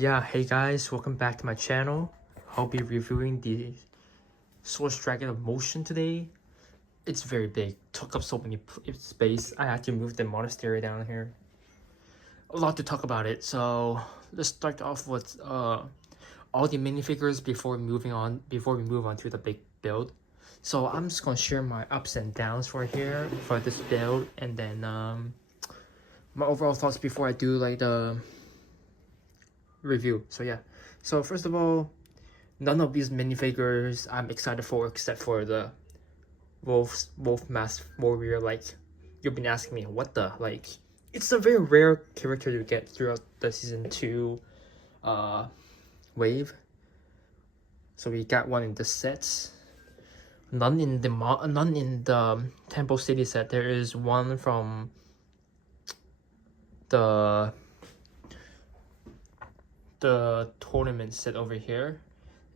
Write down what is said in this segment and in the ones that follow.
Yeah, hey guys, welcome back to my channel. I'll be reviewing the Source Dragon of Motion today. It's very big, took up so many space. I had to move the monastery down here. A lot to talk about it, so let's start off with all the minifigures before we move on to the big build. So I'm just gonna share my ups and downs for this build, and then my overall thoughts before I do like the review. So yeah, so first of all, none of these minifigures I'm excited for except for the wolf mask warrior. Like, you've been asking me what the, like, it's a very rare character to get throughout the season 2 wave. So we got one in the sets, none in the Temple City set. There is one from the tournament set over here,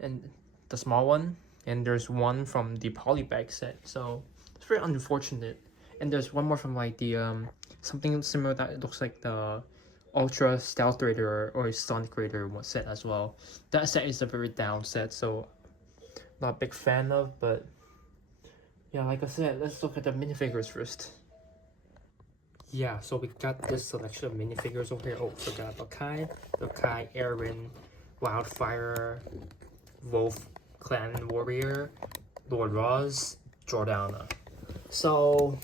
and the small one, and there's one from the polybag set. So it's very unfortunate. And there's one more from like the something similar that looks like the Ultra Stealth Raider or Sonic Raider set as well. That set is a very down set, so not a big fan of. But yeah, like I said, let's look at the minifigures first. Yeah, so we got this selection of minifigures over here. Oh, forgot about Kai. The Kai, Aaron, Wildfire, Wolf Clan Warrior, Lord Roz, Jordana. So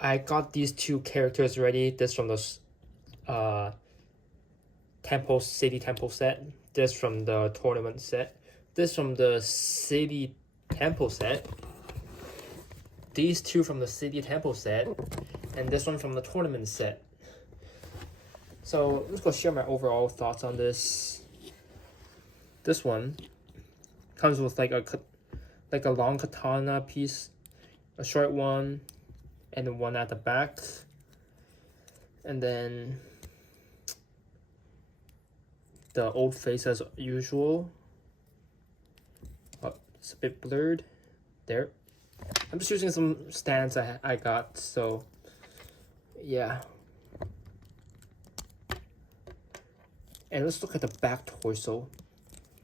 I got these two characters ready. This from the City Temple set. This from the tournament set. This from the City Temple set. These two from the City Temple set, and this one from the tournament set. So let's go share my overall thoughts on this. This one comes with like a long katana piece, a short one, and then one at the back. And then the old face as usual. Oh, it's a bit blurred. There. I'm just using some stands I got, so yeah. And let's look at the back torso.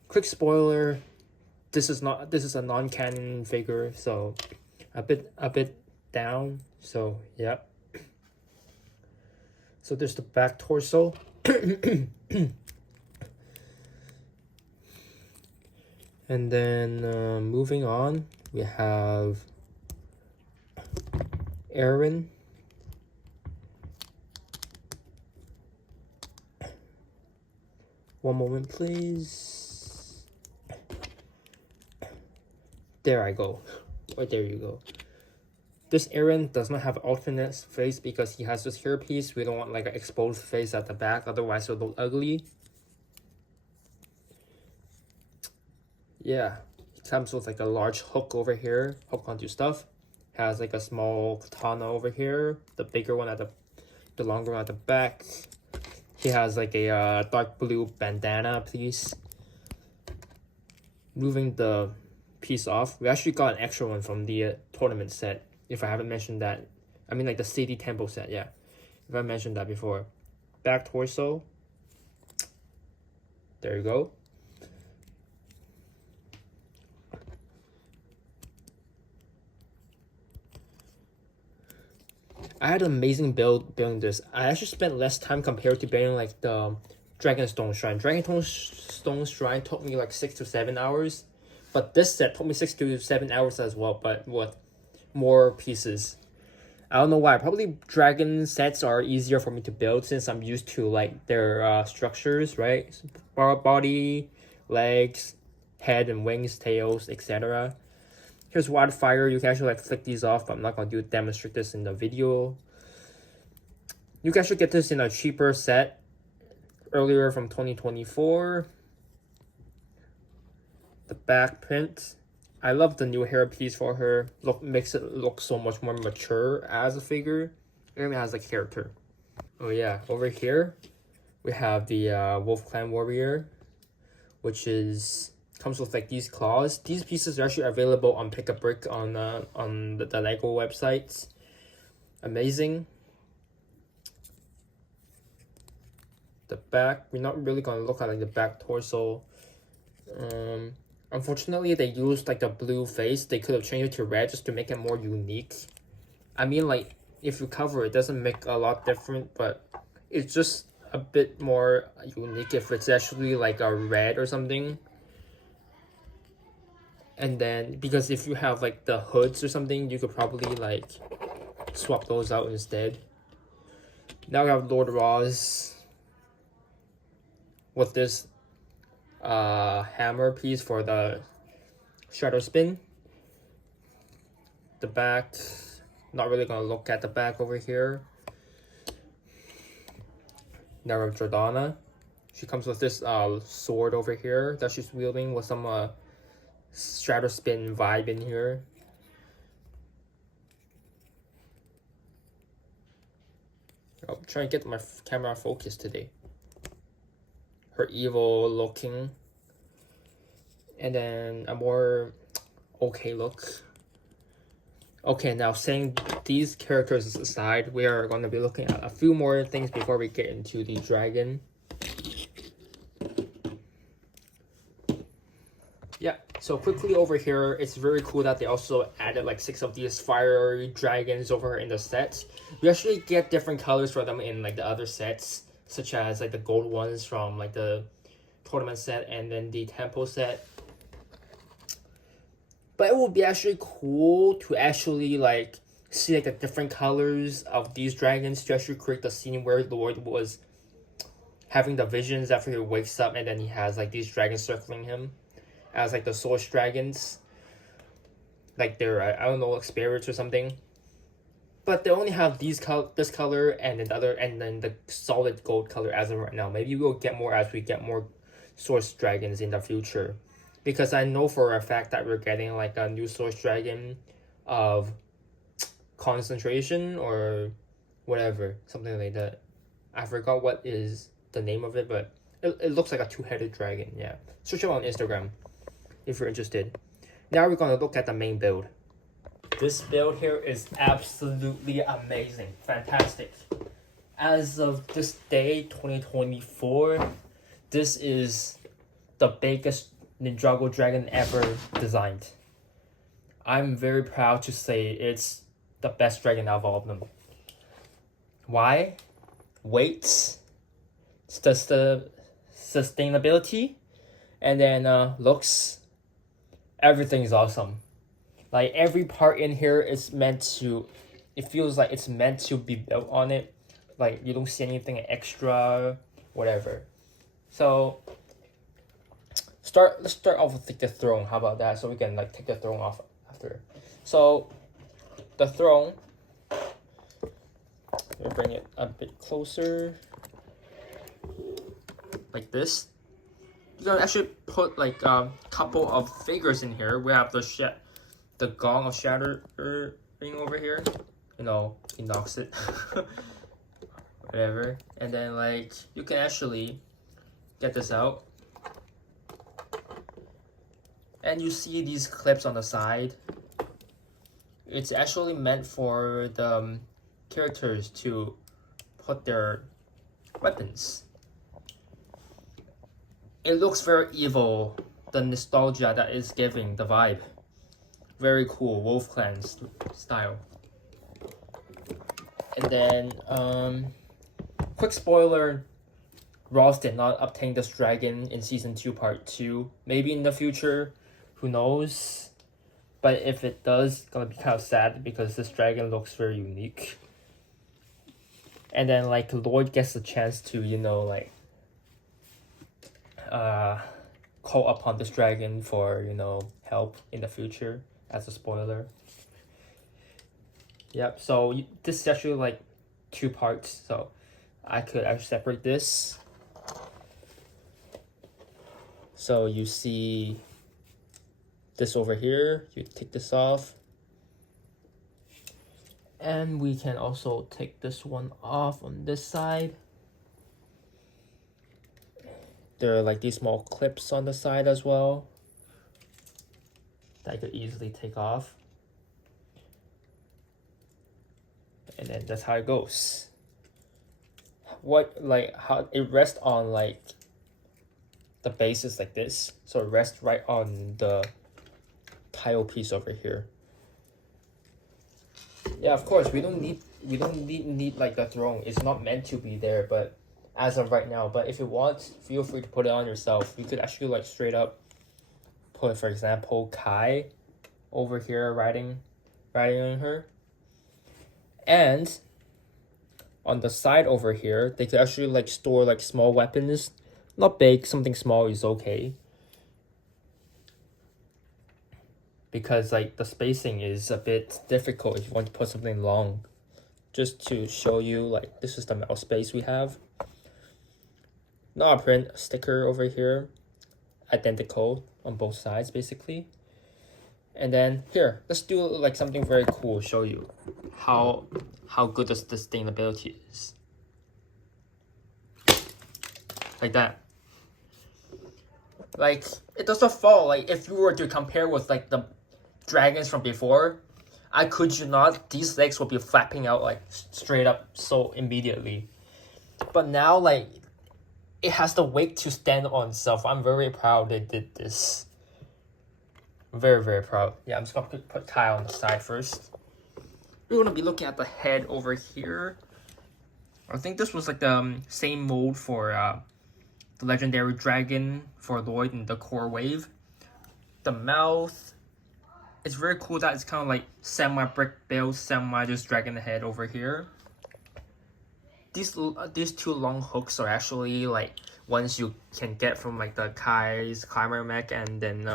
Quick spoiler, this is a non-canon figure, so a bit down. So yeah. So there's the back torso. And then moving on, we have Aaron. One moment, please. There I go. Or there you go. This Aaron does not have alternate face because he has this hairpiece. We don't want like an exposed face at the back, otherwise it'll look ugly. Yeah, it comes with like a large hook over here, hook onto stuff. Has like a small katana over here, the bigger one the longer one at the back. He has like a dark blue bandana piece. Moving the piece off, we actually got an extra one from the tournament set. If I haven't mentioned that, I mean like the City Temple set, yeah. If I mentioned that before. Back torso. There you go. I had an amazing building this. I actually spent less time compared to building like the Dragonstone Shrine. Dragonstone Shrine took me like 6 to 7 hours, but this set took me 6 to 7 hours as well, but with more pieces. I don't know why. Probably dragon sets are easier for me to build since I'm used to like their structures, right? Body, legs, head and wings, tails, etc. Here's Wildfire. You can actually like flick these off, but I'm not going to demonstrate this in the video. You can actually get this in a cheaper set earlier from 2024. The back print. I love the new hair piece for her. Makes it look so much more mature as a figure. It even has like character. Oh yeah, over here we have the Wolf Clan Warrior, which comes with like these claws. These pieces are actually available on Pick a Brick on the Lego websites. Amazing. The back. We're not really gonna look at like the back torso. Unfortunately, they used like the blue face. They could have changed it to red just to make it more unique. I mean, like, if you cover it, doesn't make a lot different, but it's just a bit more unique if it's actually like a red or something. And then, because if you have like the hoods or something, you could probably like swap those out instead. Now we have Lord Ross with this hammer piece for the shadow spin. The back, not really gonna look at the back over here. Now we have Jordana. She comes with this sword over here that she's wielding with some shadow spin vibe in here. I'm trying to get my camera focused today. Her evil looking. And then a more okay look. Okay, now saying these characters aside, we are going to be looking at a few more things before we get into the dragon. Yeah, so quickly over here, it's very cool that they also added like 6 of these fiery dragons over in the set. We actually get different colors for them in like the other sets, such as like the gold ones from like the tournament set and then the temple set. But it would be actually cool to actually like see like the different colors of these dragons to actually create the scene where Lord was having the visions after he wakes up and then he has like these dragons circling him as like the source dragons, like they're I don't know, like spirits or something. But they only have this color and then the other, and then the solid gold color as of right now. Maybe we'll get more as we get more source dragons in the future, because I know for a fact that we're getting like a new source dragon of concentration or whatever, something like that. I forgot what is the name of it, but it looks like a 2-headed dragon. Yeah, search it on Instagram if you're interested. Now we're going to look at the main build. This build here is absolutely amazing, fantastic. As of this day, 2024, this is the biggest Ninjago dragon ever designed. I'm very proud to say it's the best dragon out of all of them. Why? Weight, sustainability, and then looks. Everything is awesome. Like every part in here is meant to, it feels like it's meant to be built on it. Like you don't see anything extra, whatever. So let's start off with like the throne. How about that? So we can like take the throne off after. So the throne, let me bring it a bit closer. Like this. You can actually put like a couple of figures in here. We have the gong of shatter thing over here. You know, he knocks it. Whatever. And then like you can actually get this out. And you see these clips on the side. It's actually meant for the characters to put their weapons. It looks very evil, the nostalgia that is giving, the vibe. Very cool, Wolf Clan style. And then, quick spoiler, Ross did not obtain this dragon in Season 2 Part 2. Maybe in the future, who knows? But if it does, it's gonna be kind of sad because this dragon looks very unique. And then, like, Lord gets a chance to, you know, like, call upon this dragon for, you know, help in the future, as a spoiler. Yep, so this is actually like 2 parts, so I could actually separate this. So you see this over here, you take this off. And we can also take this one off on this side. There are like these small clips on the side as well that I could easily take off. And then that's how it goes. how it rests on like the bases like this, so it rests right on the tile piece over here. Yeah, of course we don't need like the throne. It's not meant to be there, but as of right now. But if you want, feel free to put it on yourself. You could actually like straight up put, for example, Kai over here riding on her, and on the side over here they could actually like store like small weapons. Not big, something small is okay, because like the spacing is a bit difficult if you want to put something long. Just to show you, like, this is the mouse space we have. Not a print sticker over here, identical on both sides basically. And then here, let's do like something very cool, show you how good the sustainability is. Like that. Like, it doesn't fall. Like, if you were to compare with like the dragons from before, I could you not, these legs will be flapping out like straight up so immediately. But now, like, it has the weight to stand on itself. I'm very proud they did this. Very, very proud. Yeah, I'm just gonna put Kai on the side first. We're gonna be looking at the head over here. I think this was like the same mold for the legendary dragon for Lloyd in the core wave. The mouth. It's very cool that it's kind of like semi-brick build, semi just dragon head over here. These two long hooks are actually like ones you can get from like the Kai's climber mech, and then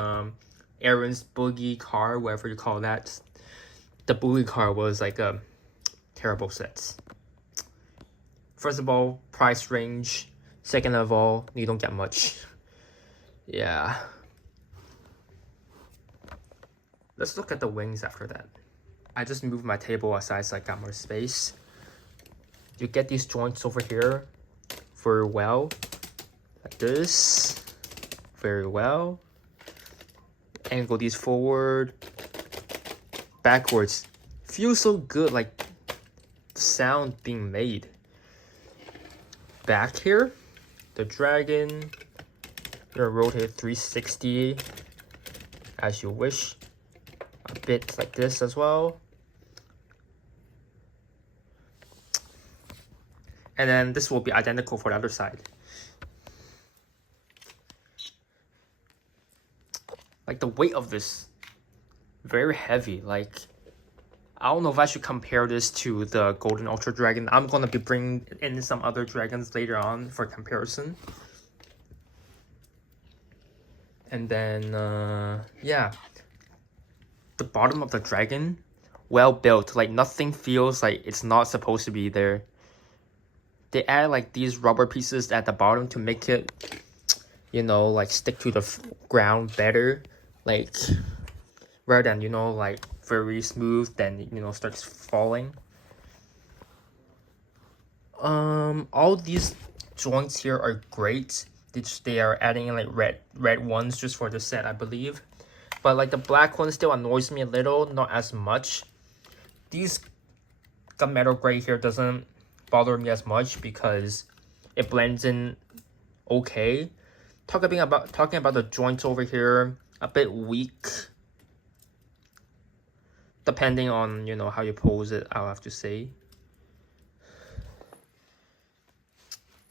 Aaron's boogie car, whatever you call that. The boogie car was like a terrible set. First of all, price range. Second of all, you don't get much. Yeah. Let's look at the wings after that. I just moved my table aside so I got more space. You get these joints over here very well. Like this. Very well. Angle these forward. Backwards. Feels so good, like the sound being made. Back here. The dragon. You're gonna rotate 360 as you wish. A bit like this as well. And then this will be identical for the other side. Like the weight of this, very heavy. Like, I don't know if I should compare this to the Golden Ultra Dragon. I'm gonna be bringing in some other dragons later on for comparison. And then, yeah. The bottom of the dragon, well built. Like, nothing feels like it's not supposed to be there. They add like these rubber pieces at the bottom to make it, you know, like stick to the ground better. Like, rather than, you know, like very smooth, then, you know, starts falling. All these joints here are great. They are adding like red ones just for the set, I believe. But like the black one still annoys me a little, not as much. These gunmetal gray here doesn't bother me as much because it blends in okay. Talking about the joints over here, a bit weak. Depending on, you know, how you pose it, I'll have to say.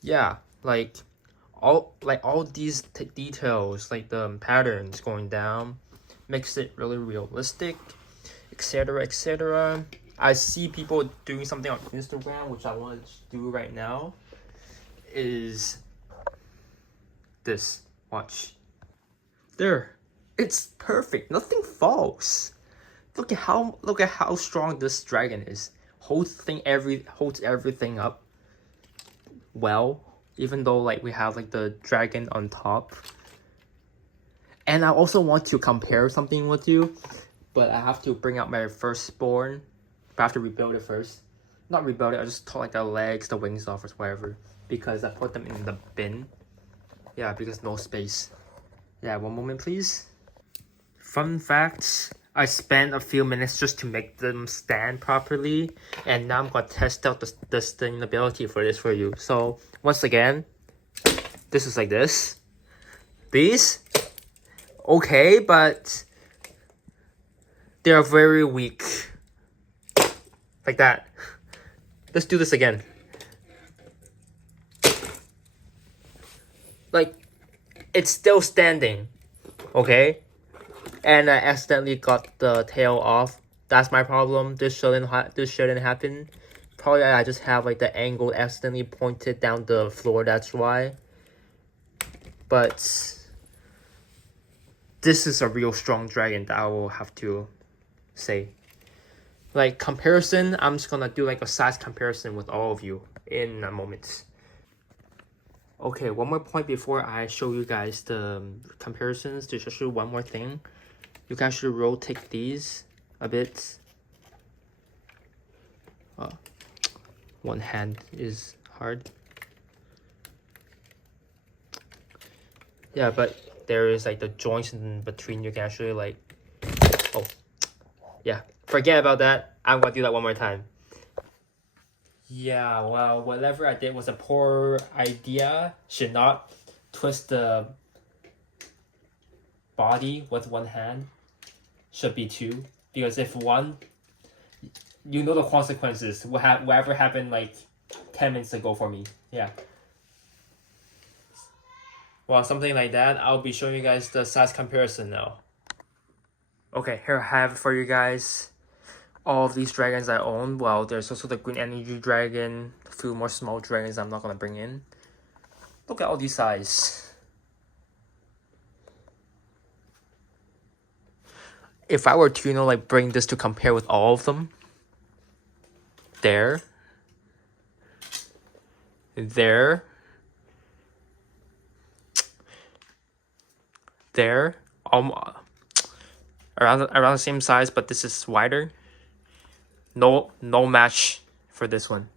Yeah, like all these details, like the patterns going down, makes it really realistic, etc, etc. I see people doing something on Instagram, which I want to do right now, is this. Watch. There. It's perfect. Nothing falls. Look at how strong this dragon is. Holds everything up well, even though like we have like the dragon on top. And I also want to compare something with you, but I have to bring out my firstborn. But I have to rebuild it first. Not rebuild it, I just took like the legs, the wings off or whatever, because I put them in the bin. Yeah, because no space. Yeah, one moment please. Fun fact, I spent a few minutes just to make them stand properly, and now I'm gonna test out the sustainability for this for you. So once again, this is like this. These, okay, but they are very weak. Like that. Let's do this again. Like, it's still standing, okay? And I accidentally got the tail off. That's my problem. This shouldn't happen. Probably I just have like the angle accidentally pointed down the floor. That's why. But this is a real strong dragon that I will have to say. Like comparison, I'm just gonna do like a size comparison with all of you in a moment. Okay, one more point before I show you guys the comparisons. To show you one more thing. You guys should rotate these a bit. One hand is hard. Yeah, but there is like the joints in between. You can actually like, oh, yeah. Forget about that. I'm gonna do that one more time. Yeah, well, whatever I did was a poor idea. Should not twist the body with one hand. Should be two, because if one, you know the consequences. Whatever happened like 10 minutes ago for me. Yeah. Well, something like that. I'll be showing you guys the size comparison now. Okay, here I have it for you guys. All of these dragons I own. Well, there's also the green energy dragon. A few more small dragons I'm not gonna bring in. Look at all these size. If I were to, like bring this to compare with all of them, there, around the same size, but this is wider. No match for this one.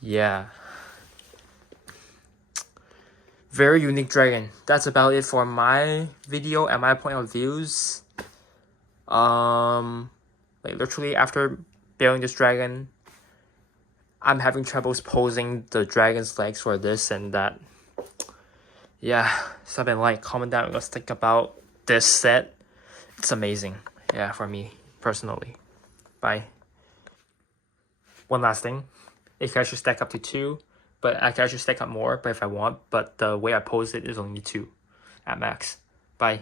Yeah. Very unique dragon. That's about it for my video and my point of views. Like literally after building this dragon, I'm having troubles posing the dragon's legs for this and that. Yeah, something like comment down what you think about this set. It's amazing. Yeah, for me personally. Bye. One last thing. It can actually stack up to 2. But I can actually stack up more, but if I want. But the way I pose it is only 2 at max. Bye.